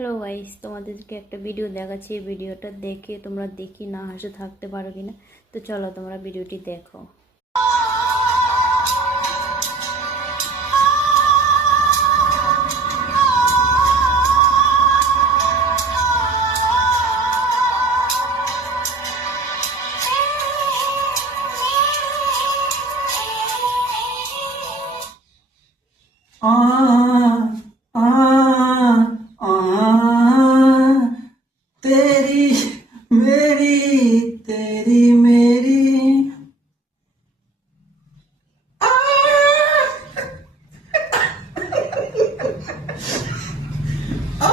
Hello guys, তোমাদেরকে একটা ভিডিও দেখাচ্ছি। এই ভিডিওটা দেখে তোমরা দেখি না হাসে থাকতে পারো কিনা। তো চলো তোমরা ভিডিওটি দেখো। आ आ आ तेरी मेरी तेरी मेरी आ, आ,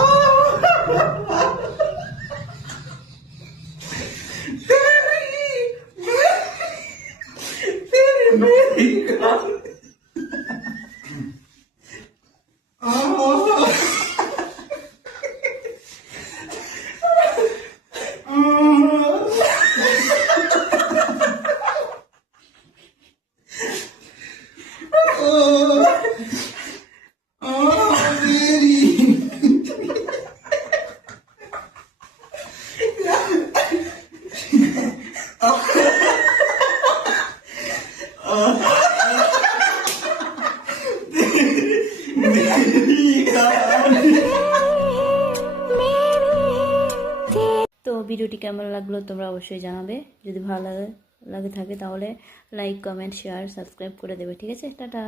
तेरी मेरी गान তো ভিডিওটি কেমন লাগলো তোমরা অবশ্যই জানাবে। যদি ভালো লাগে থাকে তাহলে লাইক, কমেন্ট, শেয়ার, সাবস্ক্রাইব করে দেবে। ঠিক আছে, টাটা।